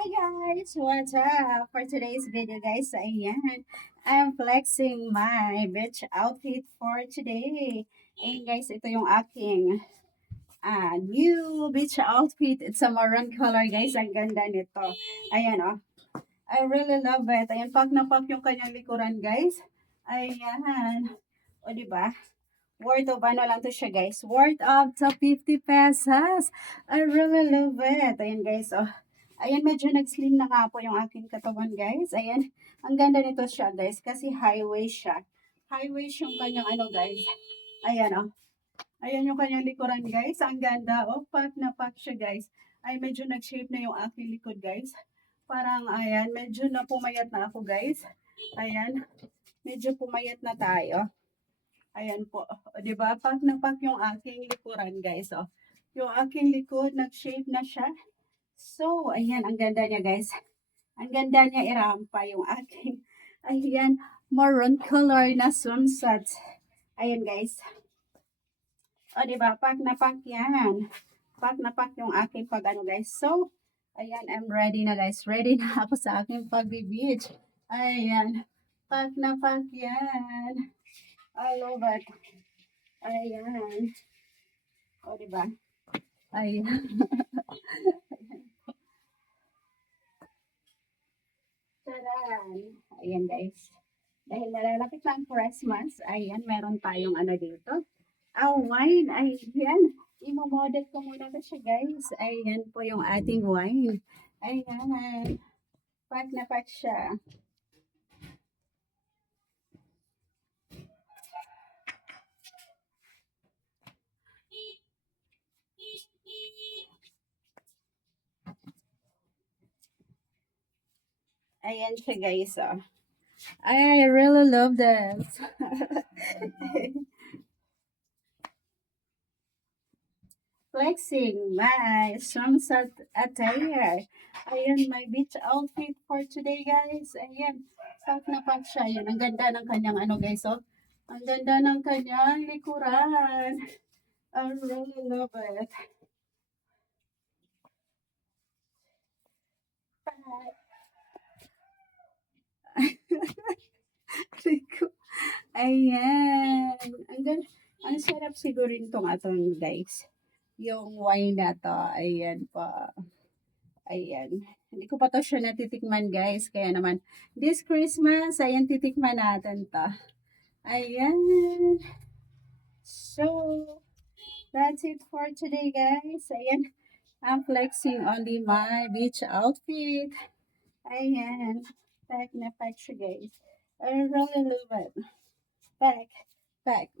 Hi guys! What's up? For today's video guys, ayan, I'm flexing my beach outfit for today. Ayan guys, ito yung aking new beach outfit. It's a maroon color guys, ang ganda nito. Ayan oh, I really love it. Ayan, pak na pak yung kanyang likuran guys. Ayan, o diba? Worth of ano lang to siya guys, worth of to 50 pesos. I really love it. Ayan guys, oh. Ayan, medyo nag-slim na nga po yung aking katawan, guys. Ayan, ang ganda nito siya, guys, kasi high waist siya. High waist yung kanyang ano, guys. Ayan, oh. Ayan yung kanyang likuran, guys. Ang ganda, oh. Pat na pat siya, guys. Ay, medyo nag-shape na yung aking likod, guys. Parang, ayan, medyo na pumayat na ako, guys. Ayan, medyo pumayat na tayo. Ayan po. O, diba? Pak na pak yung aking likuran, guys, oh. Yung aking likod, nag-shape na siya. So, ayan, ang ganda niya guys. Ang ganda niya irampa yung aking, ayan, maroon color na swimsuit. Ayan guys. O, diba? Pak na pak yan. Pak na pak yung aking pag ano guys. So, ayan, I'm ready na guys. Ready na ako sa aking pag-beach. Ayan. Pak na pak yan. I love it. Ayan. O, diba? Ayan. Taran! Ayan guys. Dahil nalalapit lang Christmas, ayan, meron tayong ano dito. Wine. Ayan. Imo-model ko muna to siya guys. Ayan po yung ating wine. Ayan. Pack na pack siya. Ayan siya guys. Oh. I really love this. Flexing my sunset attire. Ayan, my beach outfit for today, guys. Ayan, pack na pack siya. Ayan, ang ganda ng kanyang ano, guys, oh. Ang ganda ng kanyang likuran. I really love it. Ayan. Ang sarap siguro itong atong, guys. Yung wine na to. Ayan pa. Ayan. Hindi ko pa to siya natitikman guys. Kaya naman, this Christmas, ayan, titikman natin to. Ayan. So, that's it for today guys. Ayan. I'm flexing on my beach outfit. Ayan. Pack na pack siya guys. I really love it. Pack. Pack.